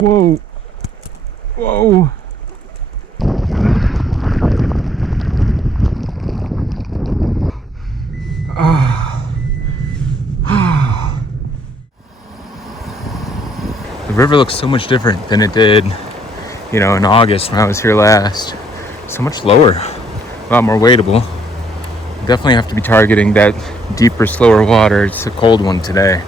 Whoa. Whoa. The river looks so much different than it did, in August when I was here last. So much lower, a lot more wadeable. Definitely have to be targeting that deeper, slower water. It's a cold one today.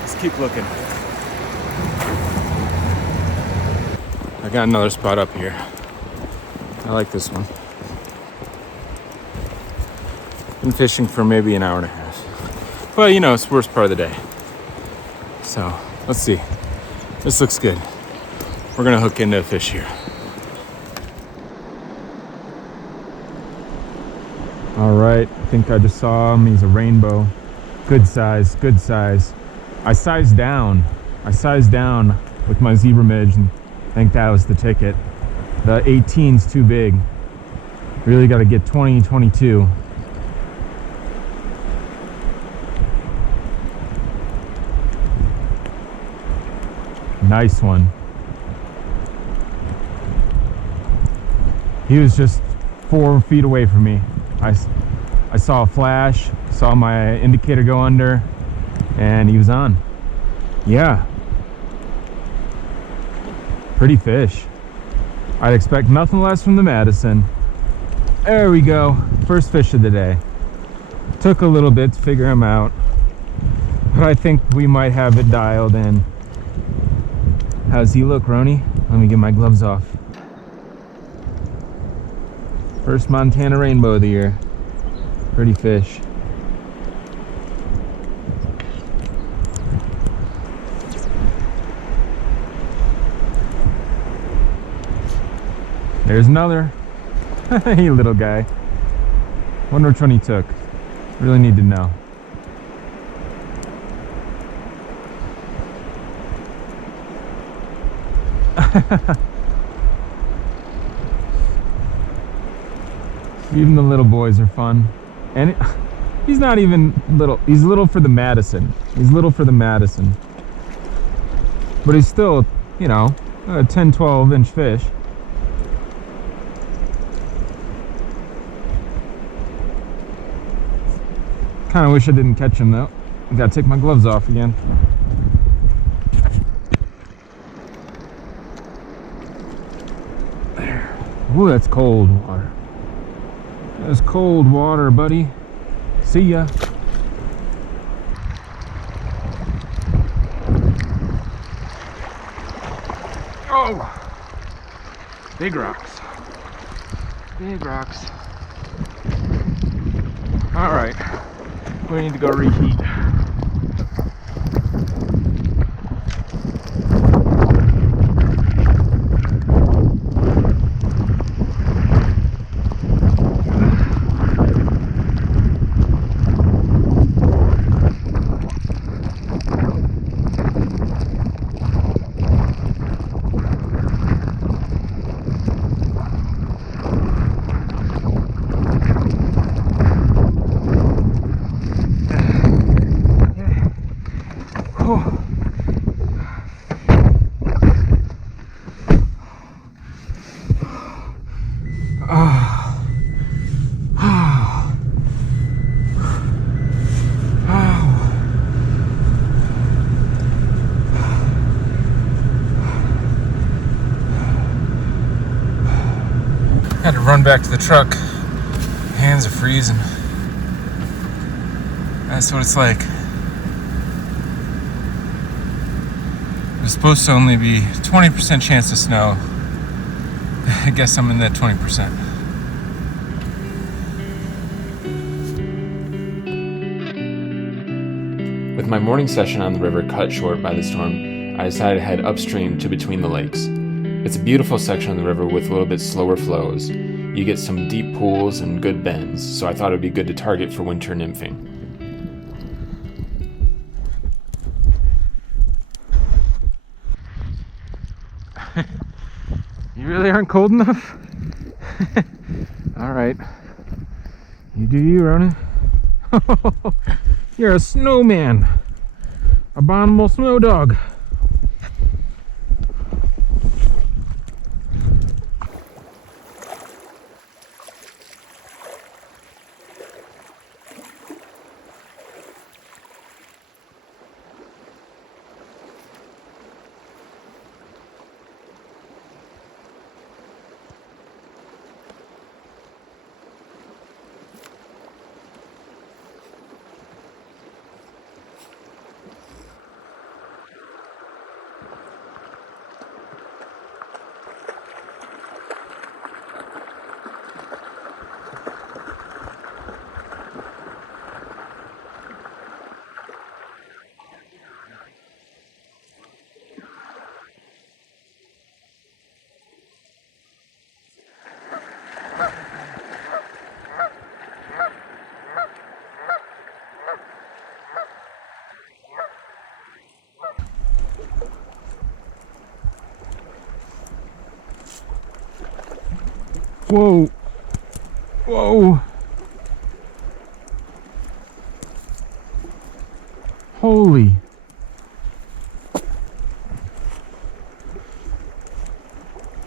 Let's keep looking. I got another spot up here. I like this one. Been fishing for maybe an hour and a half. But it's the worst part of the day. So let's see. This looks good. We're gonna hook into a fish here. All right, I think I just saw him. He's a rainbow. Good size, good size. I sized down with my zebra midge, and I think that was the ticket. The 18's too big. Really got to get 20, 22. Nice one. He was just 4 feet away from me. I saw a flash, saw my indicator go under, and he was on. Yeah. Pretty fish. I'd expect nothing less from the Madison. There we go. First fish of the day. Took a little bit to figure him out, but I think we might have it dialed in. How's he look, Roni? Let me get my gloves off. First Montana rainbow of the year. Pretty fish. There's another. Hey, little guy. Wonder which one he took. Really need to know. Even the little boys are fun. And he's not even little. He's little for the Madison. But he's still, a 10, 12 inch fish. Kind of wish I didn't catch him though. I gotta take my gloves off again. There. Ooh, that's cold water. That's cold water, buddy. See ya. Oh! Big rocks. Big rocks. All right. We need to go reheat. Had to run back to the truck. Hands are freezing. That's what it's like. It was supposed to only be 20% chance of snow. I guess I'm in that 20%. With my morning session on the river cut short by the storm, I decided to head upstream to between the lakes. It's a beautiful section of the river with a little bit slower flows. You get some deep pools and good bends, so I thought it would be good to target for winter nymphing. really aren't cold enough? All right. You do you, Ronan. You're a snowman. Abominable snow dog. Whoa. Whoa. Holy.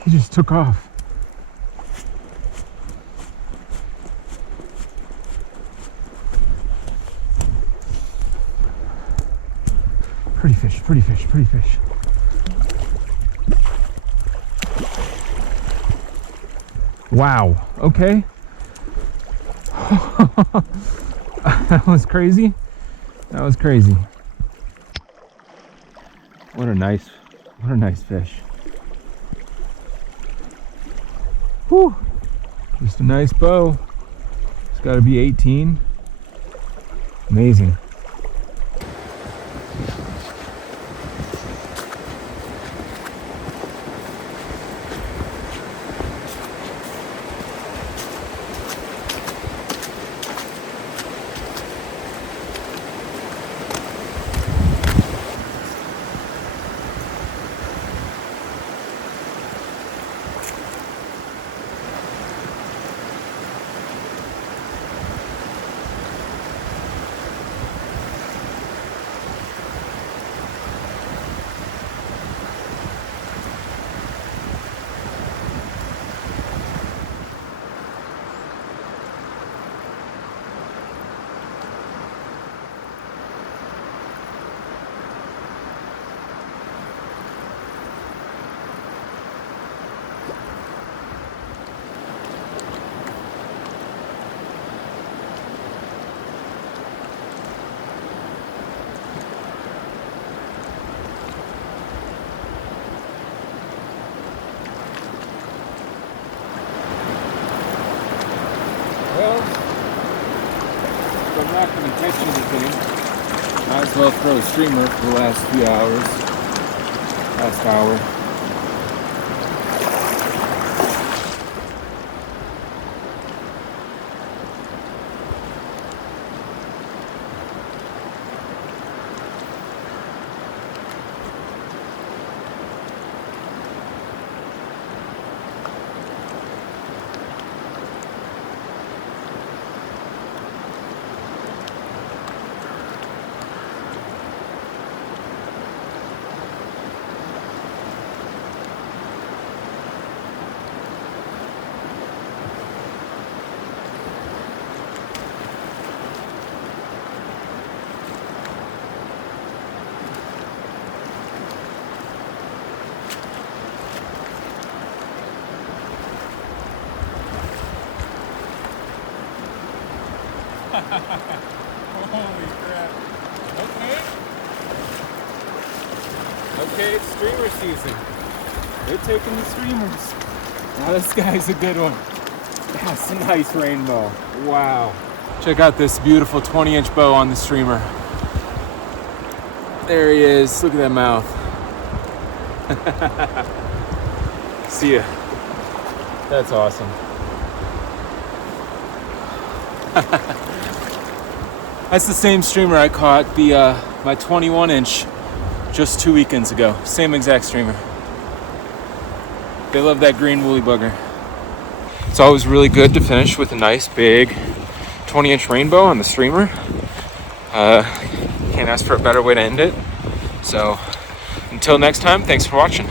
He just took off. Pretty fish, pretty fish, pretty fish. Wow, okay. That was crazy. That was crazy. What a nice fish. Whew. Just a nice bow. It's got to be 18. Amazing. Well, if I'm not going to catch anything, might as well throw a streamer for the last few hours. Last hour. Holy crap. Okay. Okay, it's streamer season. They're taking the streamers. Now this guy's a good one. That's a nice rainbow. Wow. Check out this beautiful 20-inch bow on the streamer. There he is. Look at that mouth. See ya. That's awesome. That's the same streamer I caught my 21-inch just 2 weekends ago. Same exact streamer. They love that green woolly bugger. It's always really good to finish with a nice big 20-inch rainbow on the streamer. Can't ask for a better way to end it. So until next time, thanks for watching.